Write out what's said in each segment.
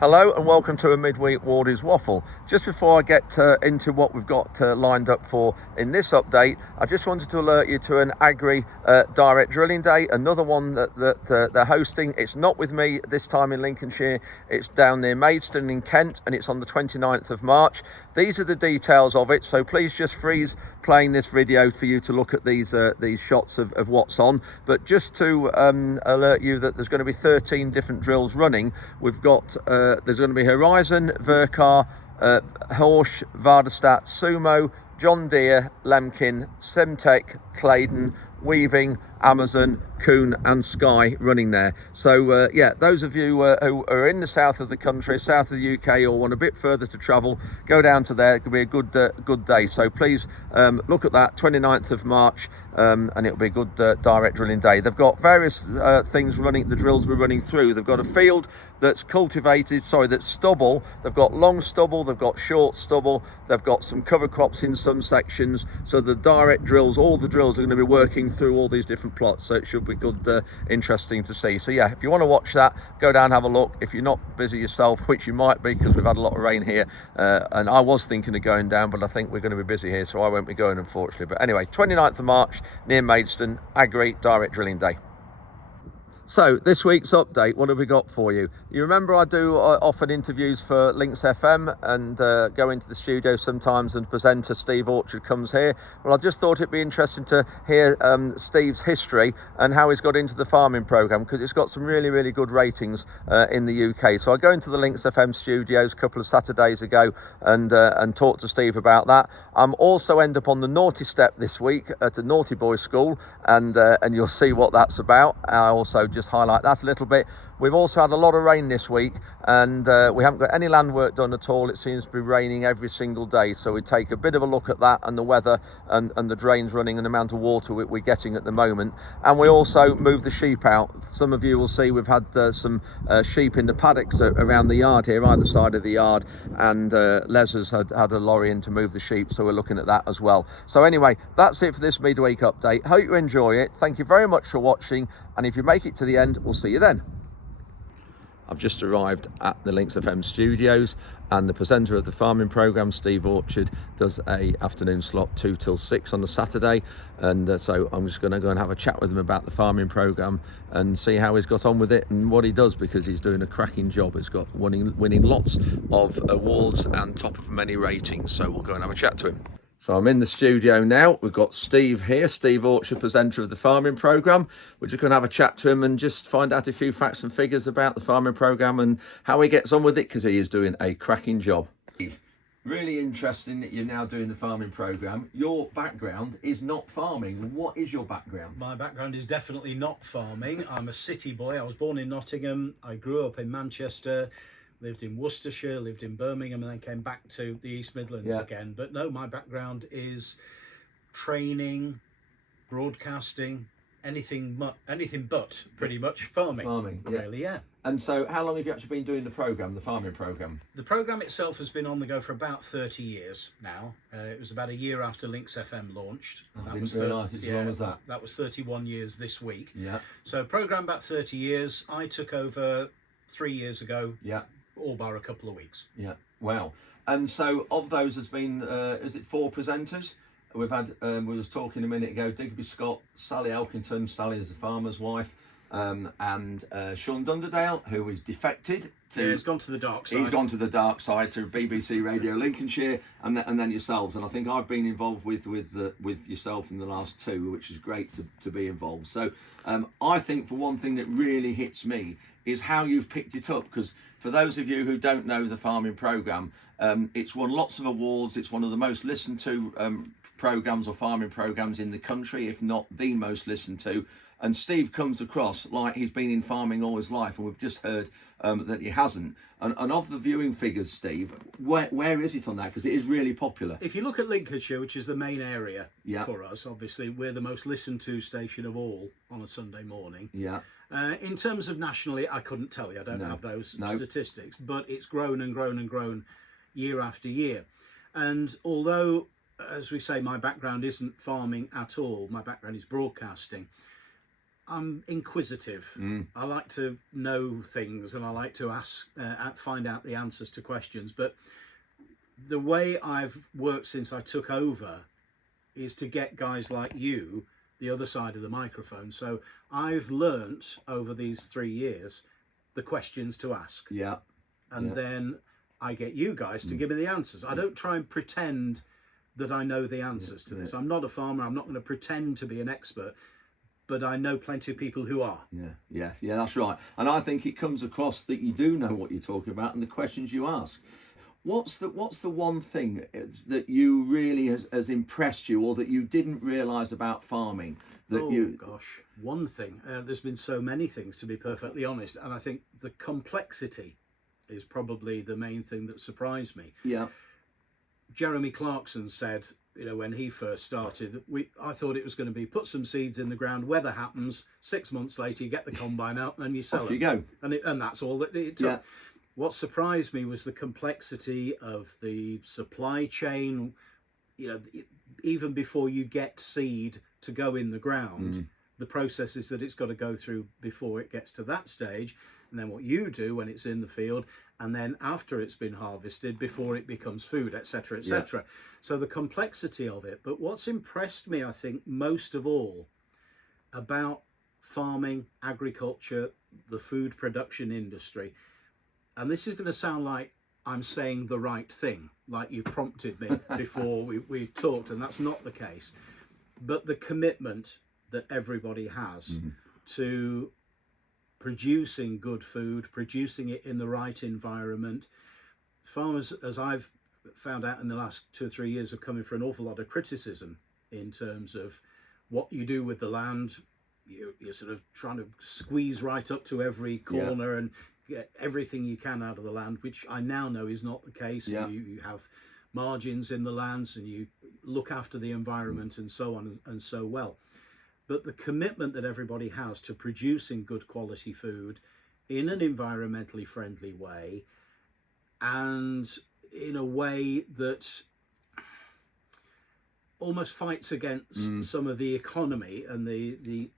Hello and welcome to a midweek Wardy's Waffle. Just before I get into what we've got lined up for in this update, I just wanted to alert you to an Agrii direct drilling day, another one that they're hosting. It's not with me this time in Lincolnshire, it's down near Maidstone in Kent, and it's on the 29th of March. These are the details of it, so please just freeze playing this video for you to look at these shots of what's on. But just to alert you that there's going to be 13 different drills running. We've got there's going to be Horizon, Vercar, Horsch, Vardestat, Sumo, John Deere, Lemkin, Semtech, Claydon, Weaving, Amazon, Kuhn and Sky running there. So yeah, those of you who are in the south of the country, south of the UK, or want a bit further to travel, go down to there. It could be a good day. So please look at that, 29th of March, and it'll be a good direct drilling day. They've got various things running, the drills we're running through. They've got a field that's that's stubble. They've got long stubble, they've got short stubble, they've got some cover crops in some sections. So the direct drills, all the drills are going to be working through all these different plots, so it should be good, interesting to see. So yeah, if you want to watch that, go down, have a look. If you're not busy yourself, which you might be because we've had a lot of rain here, and I was thinking of going down, but I think we're going to be busy here, so I won't be going, unfortunately. But anyway, 29th of March near Maidstone, Agrii direct drilling day. So this week's update, what have we got for you? You remember I do often interviews for Links FM and go into the studio sometimes, and presenter Steve Orchard comes here. Well, I just thought it'd be interesting to hear Steve's history and how he's got into the farming programme, because it's got some really good ratings in the UK. So I go into the Links FM studios a couple of Saturdays ago and talk to Steve about that. I'm also end up on the naughty step this week at a naughty boy school, and you'll see what that's about. I also just highlight that a little bit. We've also had a lot of rain this week, and we haven't got any land work done at all. It seems to be raining every single day, so we take a bit of a look at that and the weather and the drains running and the amount of water we're getting at the moment. And we also move the sheep out. Some of you will see we've had some sheep in the paddocks around the yard here, either side of the yard, and Les has had a lorry in to move the sheep, so we're looking at that as well. So anyway, that's it for this midweek update. Hope you enjoy it. Thank you very much for watching, and if you make it to the end, we'll see you then. I've just arrived at the Links FM studios, and the presenter of the farming programme, Steve Orchard, does a afternoon slot 2 till 6 on the Saturday, and so I'm just going to go and have a chat with him about the farming programme and see how he's got on with it and what he does, because he's doing a cracking job. He's got winning lots of awards and top of many ratings, so we'll go and have a chat to him. So I'm in the studio now. We've got Steve here, Steve Orchard, presenter of the farming programme. We're just going to have a chat to him and just find out a few facts and figures about the farming programme and how he gets on with it, because he is doing a cracking job. Steve, really interesting that you're now doing the farming programme. Your background is not farming. What is your background? My background is definitely not farming. I'm a city boy. I was born in Nottingham. I grew up in Manchester. Lived in Worcestershire, lived in Birmingham, and then came back to the East Midlands again. But no, my background is training, broadcasting, anything but pretty much farming. Farming, yeah. Really, yeah. And so how long have you actually been doing the programme, the farming programme? The programme itself has been on the go for about 30 years now. It was about a year after Links FM launched. I didn't realise it's as long as that. That was 31 years this week. Yeah. So programme about 30 years. I took over 3 years ago. Yeah. All bar a couple of weeks. Yeah, wow. And so of those has been, is it 4 presenters? We've had, we was talking a minute ago, Digby Scott, Sally Elkington, Sally is a farmer's wife, and Sean Dunderdale, who is defected. He's gone to the dark side. He's gone to the dark side, to BBC Radio Lincolnshire, and then yourselves. And I think I've been involved with yourself in the last 2, which is great to be involved. So I think, for one thing that really hits me is how you've picked it up, because for those of you who don't know the farming programme, it's won lots of awards. It's one of the most listened to programmes or farming programmes in the country, if not the most listened to. And Steve comes across like he's been in farming all his life, and we've just heard that he hasn't. And of the viewing figures, Steve, where is it on that? Because it is really popular. If you look at Lincolnshire, which is the main area for us, obviously we're the most listened to station of all on a Sunday morning. Yeah. In terms of nationally, I couldn't tell you. I don't have those statistics, but it's grown and grown and grown year after year. And although, as we say, my background isn't farming at all, my background is broadcasting, I'm inquisitive. I like to know things, and I like to ask, find out the answers to questions. But the way I've worked since I took over is to get guys like you the other side of the microphone. So I've learnt over these 3 years the questions to ask. Yeah. And then I get you guys to give me the answers. I don't try and pretend that I know the answers to this. I'm not a farmer. I'm not going to pretend to be an expert, but I know plenty of people who are. Yeah, that's right. And I think it comes across that you do know what you're talking about and the questions you ask. What's the one thing that you really has impressed you, or that you didn't realise about farming? Gosh, one thing. There's been so many things, to be perfectly honest, and I think the complexity is probably the main thing that surprised me. Yeah. Jeremy Clarkson said, when he first started, I thought it was going to be put some seeds in the ground, weather happens, 6 months later you get the combine out and you sell Off it. you go. And that's all that it took. Yeah. What surprised me was the complexity of the supply chain. Even before you get seed to go in the ground, the processes that it's got to go through before it gets to that stage, and then what you do when it's in the field, and then after it's been harvested, before it becomes food, etc., etc. Yeah. So the complexity of it. But what's impressed me, I think, most of all about farming, agriculture, the food production industry, and this is going to sound like I'm saying the right thing, like you prompted me before we've talked, and that's not the case. But the commitment that everybody has to producing good food, producing it in the right environment. Farmers, as I've found out in the last 2 or 3 years, are coming for an awful lot of criticism in terms of what you do with the land. You're sort of trying to squeeze right up to every corner and get everything you can out of the land, which I now know is not the case. Yeah. You have margins in the lands, and you look after the environment and so on and so well. But the commitment that everybody has to producing good quality food in an environmentally friendly way, and in a way that almost fights against some of the economy and the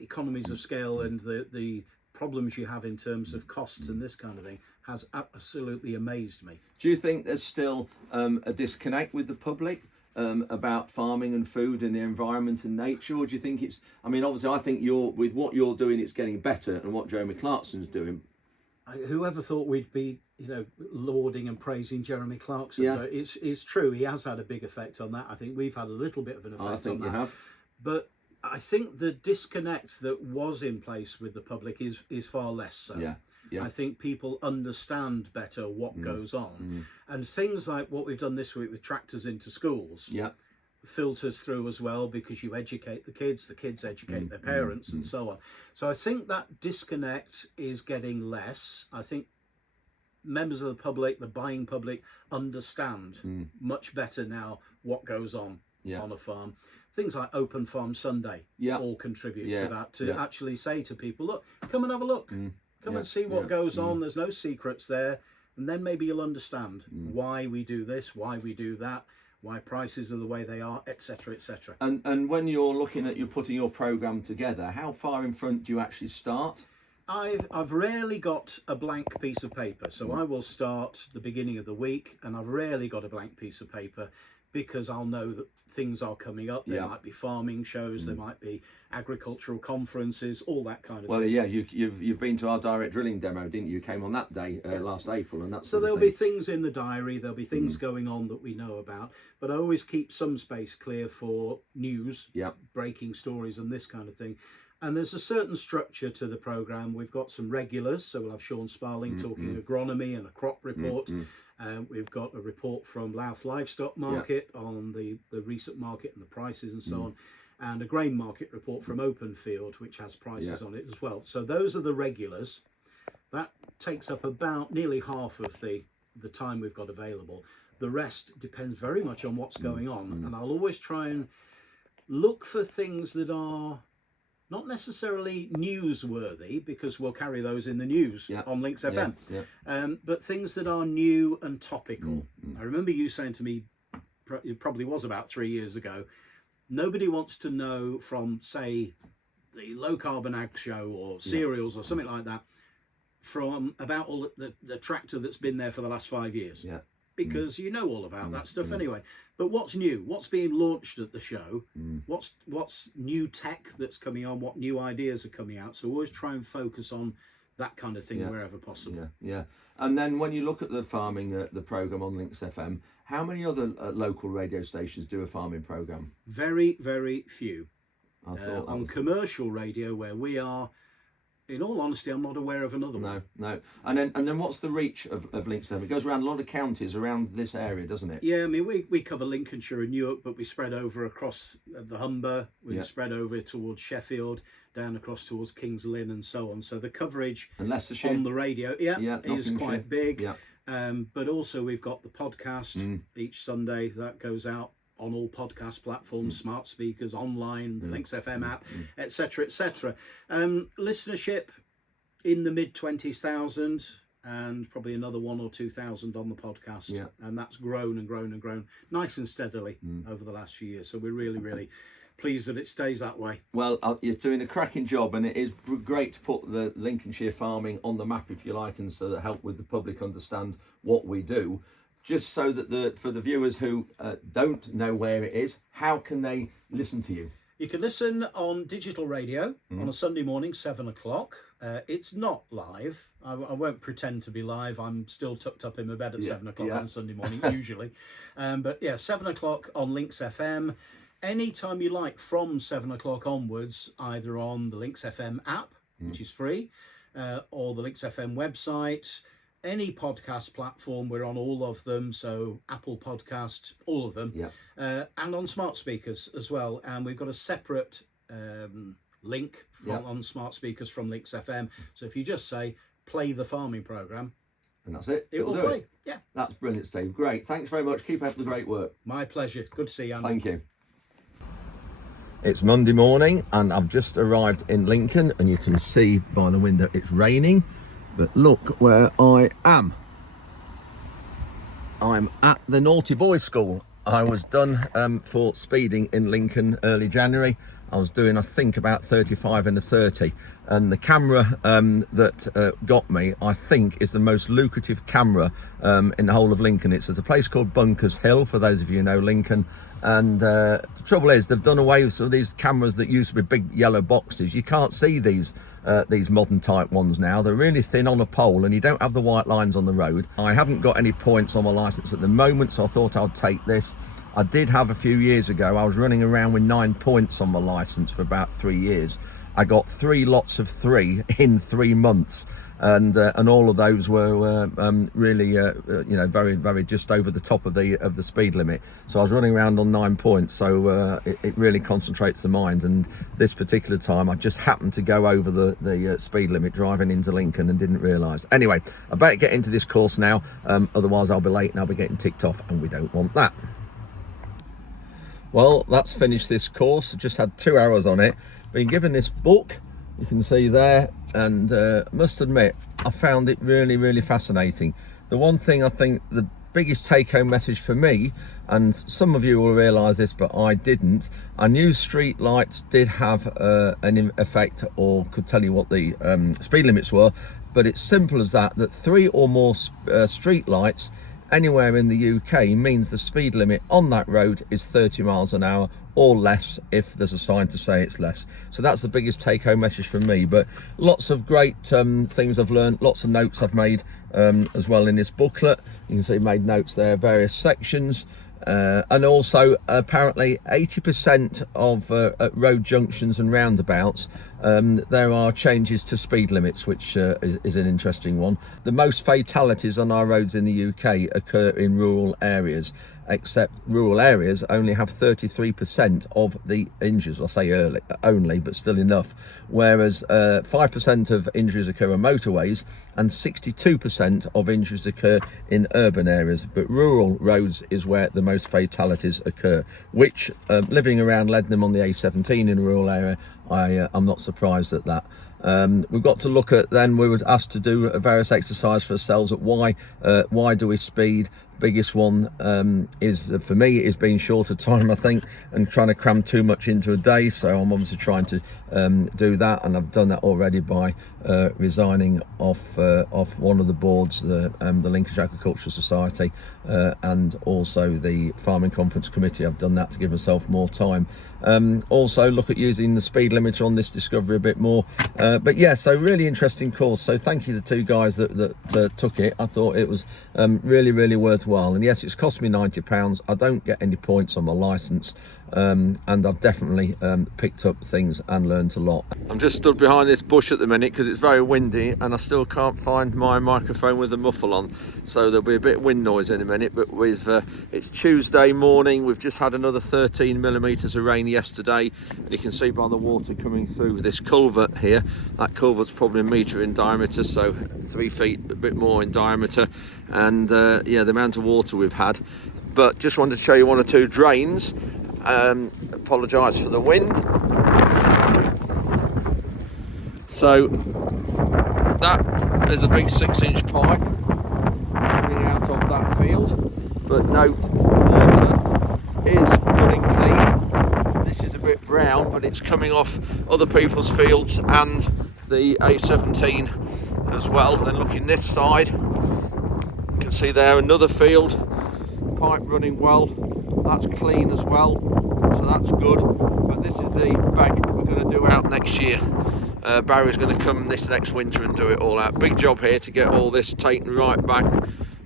economies of scale and the problems you have in terms of costs and this kind of thing, has absolutely amazed me. Do you think there's still a disconnect with the public about farming and food and the environment and nature, or do you think it's, obviously I think with what you're doing, it's getting better, and what Jeremy Clarkson's doing? Whoever thought we'd be, lauding and praising Jeremy Clarkson? Yeah. But it's true, he has had a big effect on that. I think we've had a little bit of an effect on that. I think you have. But I think the disconnect that was in place with the public is far less so. Yeah. Yeah. I think people understand better what goes on. And things like what we've done this week with tractors into schools filters through as well, because you educate the kids educate their parents and so on. So I think that disconnect is getting less. I think members of the public, the buying public, understand much better now what goes on a farm. Things like Open Farm Sunday all contribute to that, to actually say to people, look, come and have a look. Come and see what goes on. There's no secrets there. And then maybe you'll understand why we do this, why we do that, why prices are the way they are, etc., etc. And when you're putting your programme together, how far in front do you actually start? I've rarely got a blank piece of paper. So I will start the beginning of the week, and I've rarely got a blank piece of paper, because I'll know that things are coming up. There might be farming shows, there might be agricultural conferences, all that kind of thing. Well, yeah, you've been to our direct drilling demo, didn't you? You came on that day last April, and that's so there'll be things in the diary. There'll be things going on that we know about, but I always keep some space clear for news, breaking stories, and this kind of thing. And there's a certain structure to the programme. We've got some regulars, so we'll have Sean Sparling talking agronomy and a crop report. We've got a report from Louth Livestock Market on the recent market and the prices and so on, and a grain market report from Open Field, which has prices on it as well. So those are the regulars. That takes up about nearly half of the time we've got available. The rest depends very much on what's going on, and I'll always try and look for things that are not necessarily newsworthy, because we'll carry those in the news on Links FM, but things that are new and topical. I remember you saying to me, it probably was about 3 years ago, nobody wants to know from, say, the Low Carbon Ag Show or cereals or something like that from about all the tractor that's been there for the last 5 years. Yeah. Because you know all about that stuff anyway. But what's new? What's being launched at the show? What's new tech that's coming on? What new ideas are coming out? So always try and focus on that kind of thing wherever possible. Yeah. And then when you look at the farming, the program on Links FM, how many other local radio stations do a farming program? Very, very few. I thought on commercial radio where we are, in all honesty, I'm not aware of another one. No. And then what's the reach of Links FM? It goes around a lot of counties around this area, doesn't it? Yeah, I mean, we cover Lincolnshire and Newark, but we spread over across the Humber. We spread over towards Sheffield, down across towards Kings Lynn and so on. So the coverage and Leicestershire on the radio is quite big. Yeah. But also we've got the podcast each Sunday that goes out on all podcast platforms, smart speakers, online, the Links FM app, etc., etc. Listenership in the mid-20,000 and probably another 1,000 or 2,000 on the podcast. Yeah. And that's grown and grown and grown nice and steadily over the last few years. So we're really, really pleased that it stays that way. Well, you're doing a cracking job, and it is great to put the Lincolnshire farming on the map, if you like, and so that help with the public understand what we do. Just so that for the viewers who don't know where it is, how can they listen to you? You can listen on digital radio on a Sunday morning, 7 o'clock. It's not live. I won't pretend to be live. I'm still tucked up in my bed at 7 o'clock on Sunday morning, usually. But yeah, 7 o'clock on Links FM. Anytime you like from 7 o'clock onwards, either on the Links FM app, which is free, or the Links FM website. Any podcast platform, we're on all of them. So Apple Podcast, all of them, and on smart speakers as well. And we've got a separate link on smart speakers from Links FM. So if you just say play the farming program, and that's it, it will play. It. Yeah, that's brilliant, Steve. Great, thanks very much. Keep up the great work. My pleasure. Good to see you, Andy. Thank you. It's Monday morning, and I've just arrived in Lincoln, and you can see by the window it's raining. But look where I am. I'm at the Naughty Boys School. I was done for speeding in Lincoln early January. I was doing, I think, about 35 and a 30. And the camera that got me, I think, is the most lucrative camera in the whole of Lincoln. It's at a place called Bunkers Hill, for those of you who know Lincoln. And the trouble is, they've done away with some of these cameras that used to be big yellow boxes. You can't see these modern type ones now. They're really thin on a pole, and you don't have the white lines on the road. I haven't got any points on my license at the moment, so I thought I'd take this. I did have a few years ago. I was running around with 9 points on my license for about 3 years. I got 3 lots of 3 in 3 months. And all of those were really, very, very just over the top of the speed limit. So I was running around on 9 points. So it really concentrates the mind. And this particular time, I just happened to go over the speed limit driving into Lincoln and didn't realise. Anyway, I better get into this course now. Otherwise, I'll be late and I'll be getting ticked off, and we don't want that. Well, that's finished this course. Just had 2 hours on it. Been given this book. You can see there, and must admit, I found it really, really fascinating. The one thing I think the biggest take-home message for me, and some of you will realise this, but I didn't, I knew street lights did have an effect, or could tell you what the speed limits were, but it's simple as that 3 or more street lights anywhere in the UK means the speed limit on that road is 30 miles an hour or less if there's a sign to say it's less. So that's the biggest take-home message from me. But lots of great things I've learned, lots of notes I've made as well in this booklet. You can see made notes there, various sections. And also apparently 80% of road junctions and roundabouts there are changes to speed limits, which is an interesting one. The most fatalities on our roads in the UK occur in rural areas, except rural areas only have 33% of the injuries. I say only, but still enough. Whereas 5% of injuries occur on motorways and 62% of injuries occur in urban areas. But rural roads is where the most fatalities occur, which living around Leadenham on the A17 in a rural area, I'm not surprised at that. We've got to look at, then we were asked to do various exercise for ourselves at why do we speed, biggest one is for me is being short of time, I think, and trying to cram too much into a day. So I'm obviously trying to do that, and I've done that already by resigning off one of the boards, the Lincolnshire Agricultural Society, and also the Farming Conference Committee. I've done that to give myself more time. Also look at using the speed limiter on this Discovery a bit more. But yeah, so really interesting course. So thank you to the two guys that took it. I thought it was really worthwhile. And yes, it's cost me £90. I don't get any points on my license, and I've definitely picked up things and learned a lot. I'm just stood behind this bush at the minute because it's very windy, and I still can't find my microphone with the muffle on, so there'll be a bit of wind noise in a minute. But it's Tuesday morning. We've just had another 13 millimeters of rain yesterday, and you can see by the water coming through this culvert here. That culvert's probably 1 metre in diameter, so 3 feet, a bit more in diameter, and yeah, the amount of water we've had. But just wanted to show you 1 or 2 drains. Apologise for the wind. So that is a big 6-inch pipe coming out of that field, but note, water is running clean. This is a bit brown, but it's coming off other people's fields and the A17 as well. Then looking this side, you can see there another field, pipe running well, that's clean as well, so that's good. But this is the bank that we're going to do out next year. Barry's going to come this next winter and do it all out. Big job here to get all this taken right back,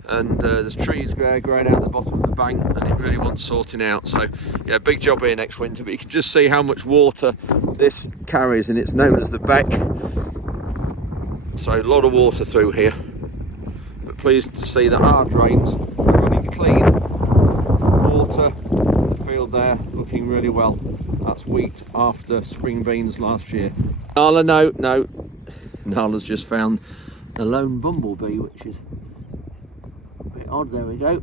and there's trees growing out the bottom of the bank, and it really wants sorting out. So yeah, big job here next winter. But you can just see how much water this carries, and it's known as the beck. So a lot of water through here, but pleased to see that our drains are running clean. Water in the field there looking really well. That's wheat after spring beans last year. Nala, no. Nala's just found a lone bumblebee, which is a bit odd. There we go.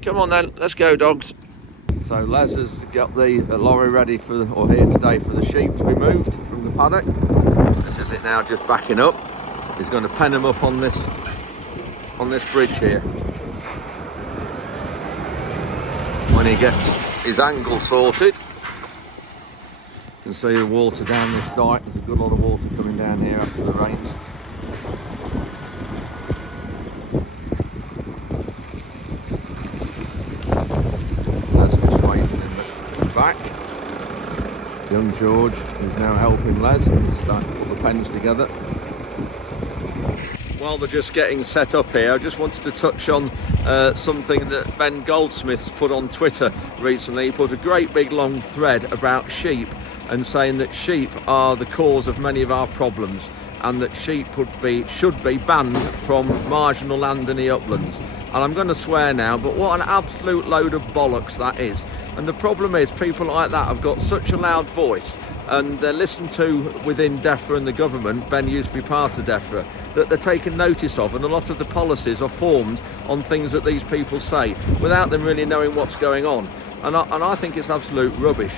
Come on then, let's go, dogs. So Les has got the lorry ready or here today for the sheep to be moved from the paddock. This is it now, just backing up. He's going to pen them up on this bridge here. When he gets his angle sorted, you can see the water down this dike. There's a good lot of water coming down here after the rains. That's just waiting in the back. Young George is now helping Les and starting to put the pens together. While they're just getting set up here, I just wanted to touch on something that Ben Goldsmith's put on Twitter recently. He put a great big long thread about sheep and saying that sheep are the cause of many of our problems, and that sheep should be banned from marginal land in the uplands. And I'm going to swear now, but what an absolute load of bollocks that is. And the problem is, people like that have got such a loud voice, and they're listened to within DEFRA and the government. Ben used to be part of DEFRA, that they're taken notice of, and a lot of the policies are formed on things that these people say without them really knowing what's going on. And I think it's absolute rubbish.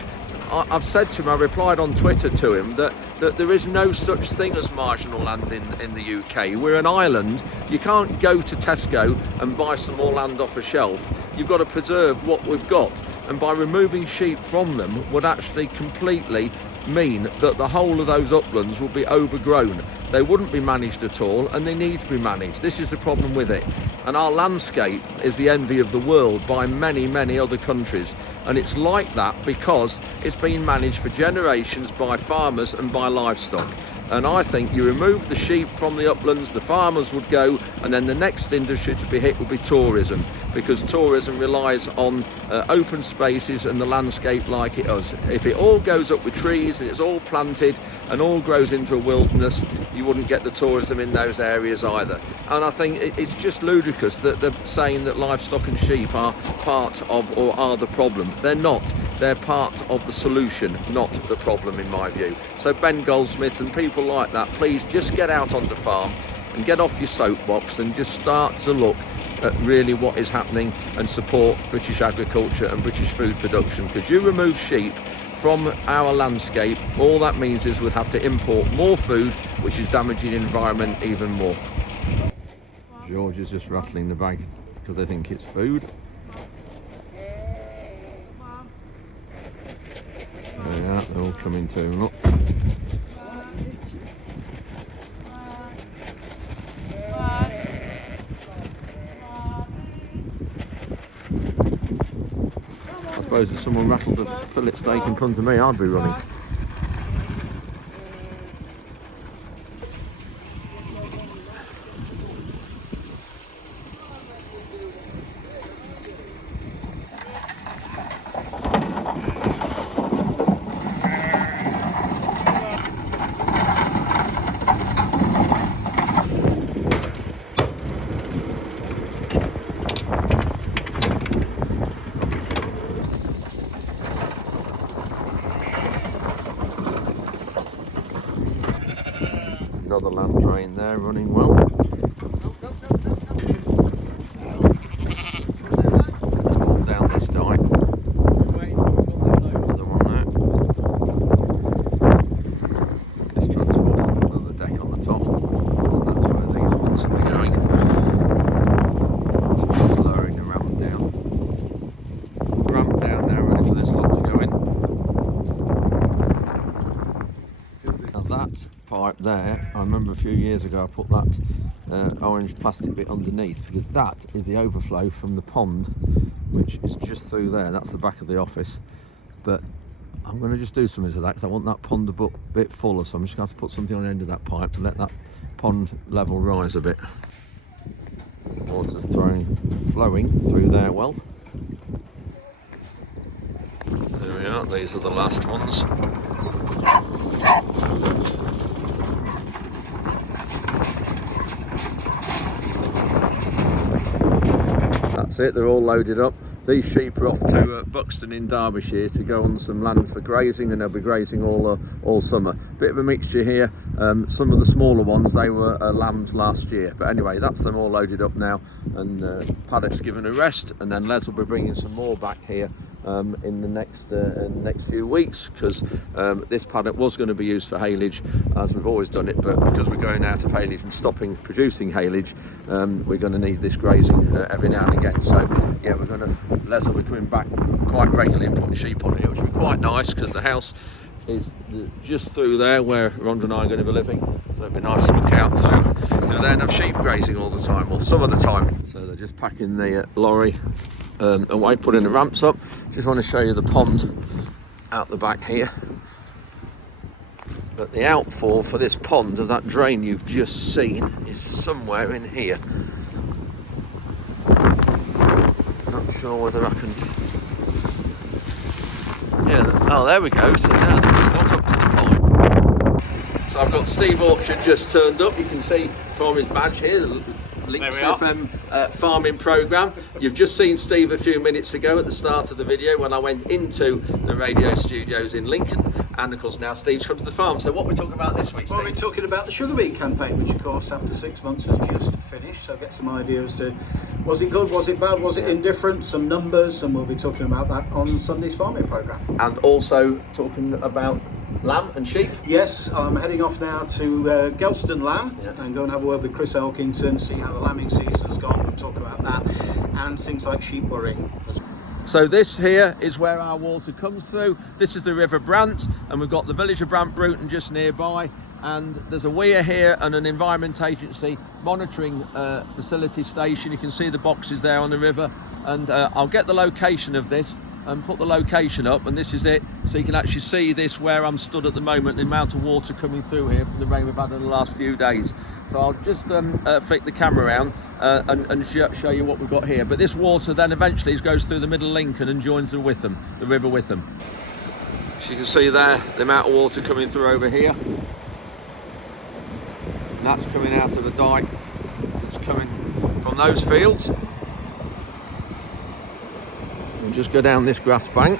I've said to him, I replied on Twitter to him, that there is no such thing as marginal land in the UK. We're an island. You can't go to Tesco and buy some more land off a shelf. You've got to preserve what we've got. And by removing sheep from them would actually completely mean that the whole of those uplands will be overgrown. They wouldn't be managed at all, and they need to be managed. This is the problem with it. And our landscape is the envy of the world by many other countries. And it's like that because it's been managed for generations by farmers and by livestock. And I think you remove the sheep from the uplands, the farmers would go, and then the next industry to be hit would be tourism, because tourism relies on open spaces and the landscape like it does. If it all goes up with trees and it's all planted and all grows into a wilderness, you wouldn't get the tourism in those areas either. And I think it's just ludicrous that they're saying that livestock and sheep are part of or are the problem. They're not. They're part of the solution, not the problem, in my view. So Ben Goldsmith and people like that, please just get out on the farm and get off your soapbox and just start to look at really what is happening and support British agriculture and British food production. Because you remove sheep from our landscape, all that means is we'll have to import more food, which is damaging the environment even more. George is just rattling the bag because they think it's food. Yeah, they're all coming to him, look. I suppose if someone rattled a fillet steak in front of me, I'd be running. Another lamb drain there, running well. Down this dike. Another one there. This transport's another deck on the top, so that's where these ones will be going. So just lowering the ramp down. Ramp down now, ready for this lot to go in. Now that pipe there, I remember a few years ago I put that orange plastic bit underneath because that is the overflow from the pond, which is just through there. That's the back of the office, but I'm going to just do something to that because I want that pond a bit fuller, so I'm just going to have to put something on the end of that pipe to let that pond level rise a bit. Water's flowing through there well. There we are, these are the last ones. That's it, they're all loaded up. These sheep are off to Buxton in Derbyshire to go on some land for grazing, and they'll be grazing all summer. Bit of a mixture here. Some of the smaller ones, they were lambs last year. But anyway, that's them all loaded up now, and paddock's given a rest, and then Les will be bringing some more back here in the next few weeks, because this paddock was going to be used for haylage as we've always done it, but because we're going out of haylage and stopping producing haylage, we're going to need this grazing every now and again. So yeah, Les will be coming back quite regularly and putting sheep on here, which will be quite nice because the house is just through there where Rhonda and I are going to be living, so it'd be nice to look out through there and have sheep grazing all the time, or some of the time. So they're just packing the lorry away, putting the ramps up. Just want to show you the pond out the back here. But the outfall for this pond of that drain you've just seen is somewhere in here. Not sure whether I can... Yeah, oh there we go, so now it's not up to the pipe. So I've got Steve Orchard just turned up, you can see from his badge here, the Links FM farming programme. You've just seen Steve a few minutes ago at the start of the video when I went into the radio studios in Lincoln, and of course now Steve's come to the farm. So what we're talking about this week, Steve? Well, we're talking about the sugar beet campaign, which of course after 6 months has just finished, so get some idea as to was it good, was it bad, was it indifferent, some numbers, and we'll be talking about that on Sunday's farming programme. And also talking about lamb and sheep? Yes, I'm heading off now to Gelston Lamb and go and have a word with Chris Elkington, see how the lambing season's gone, and talk about that, and things like sheep worrying. So this here is where our water comes through. This is the River Brant, and we've got the village of Brant Bruton just nearby, and there's a weir here and an Environment Agency monitoring facility station. You can see the boxes there on the river, and I'll get the location of this and put the location up, and this is it, so you can actually see this where I'm stood at the moment, the amount of water coming through here from the rain we've had in the last few days. So I'll just flick the camera around and show you what we've got here. But this water then eventually goes through the middle of Lincoln and joins the Witham, the River Witham. So you can see there the amount of water coming through over here, and that's coming out of the dike. It's coming from those fields. And just go down this grass bank.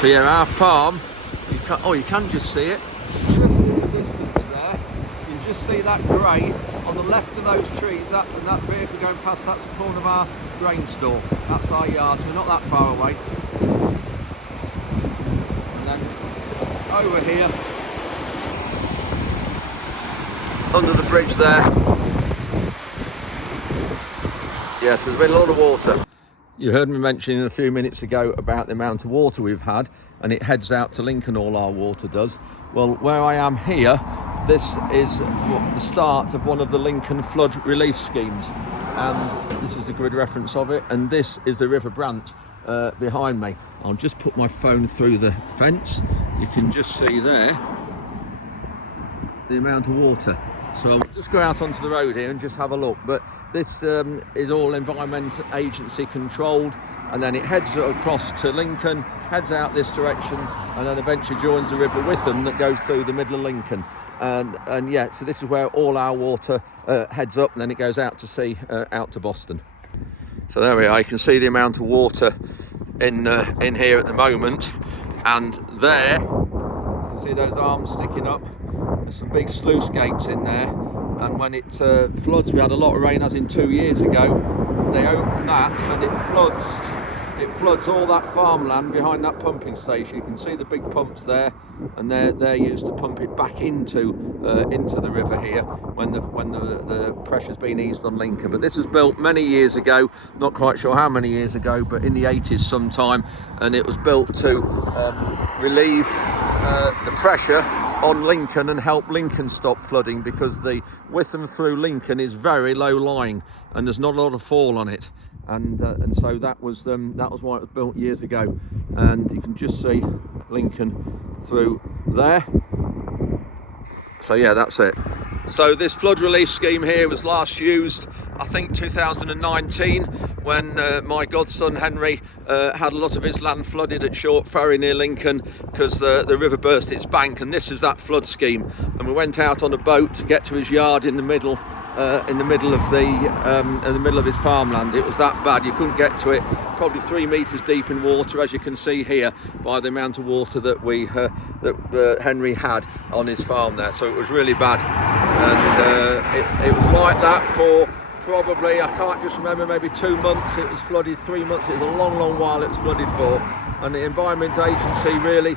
So yeah, our farm, you can just see it. Just in the distance there, you can just see that grey on the left of those trees, that vehicle going past, that's the corner of our grain store. That's our yard, so we're not that far away. And then over here under the bridge there. Yes, there's been a lot of water. You heard me mentioning a few minutes ago about the amount of water we've had, and it heads out to Lincoln, all our water does. Well, where I am here, this is the start of one of the Lincoln flood relief schemes, and this is the grid reference of it, and this is the River Brant behind me. I'll just put my phone through the fence. You can just see there the amount of water. So I'll just go out onto the road here and just have a look. But this is all Environment Agency controlled, and then it heads across to Lincoln, heads out this direction, and then eventually joins the River Witham that goes through the middle of Lincoln. And yeah, so this is where all our water heads up, and then it goes out to sea, out to Boston. So there we are. You can see the amount of water in here at the moment, and there you can see those arms sticking up. There's some big sluice gates in there, and when it floods, we had a lot of rain as in 2 years ago, they open that and it floods all that farmland behind that pumping station. You can see the big pumps there, and they're used to pump it back into the river here when the pressure's been eased on Lincoln. But this was built many years ago, not quite sure how many years ago, but in the 80s sometime, and it was built to relieve the pressure on Lincoln and help Lincoln stop flooding, because the Witham through Lincoln is very low lying and there's not a lot of fall on it, and so that was why it was built years ago. And you can just see Lincoln through there. So yeah, that's it. So this flood relief scheme here was last used, I think, 2019, when my godson Henry had a lot of his land flooded at Short Ferry near Lincoln because the river burst its bank, and this is that flood scheme. And we went out on a boat to get to his yard in the middle of his farmland. It was that bad, you couldn't get to it. Probably 3 meters deep in water, as you can see here, by the amount of water that Henry had on his farm there. So it was really bad, and it was like that for probably, I can't just remember, maybe 2 months. It was flooded, 3 months. It was a long while it was flooded for, and the Environment Agency really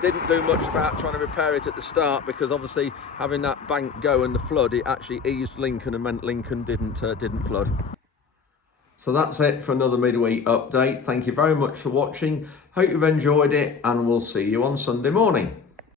didn't do much about trying to repair it at the start, because obviously having that bank go and the flood, it actually eased Lincoln and meant Lincoln didn't flood. So that's it for another midweek update. Thank you very much for watching. Hope you've enjoyed it, and we'll see you on Sunday morning.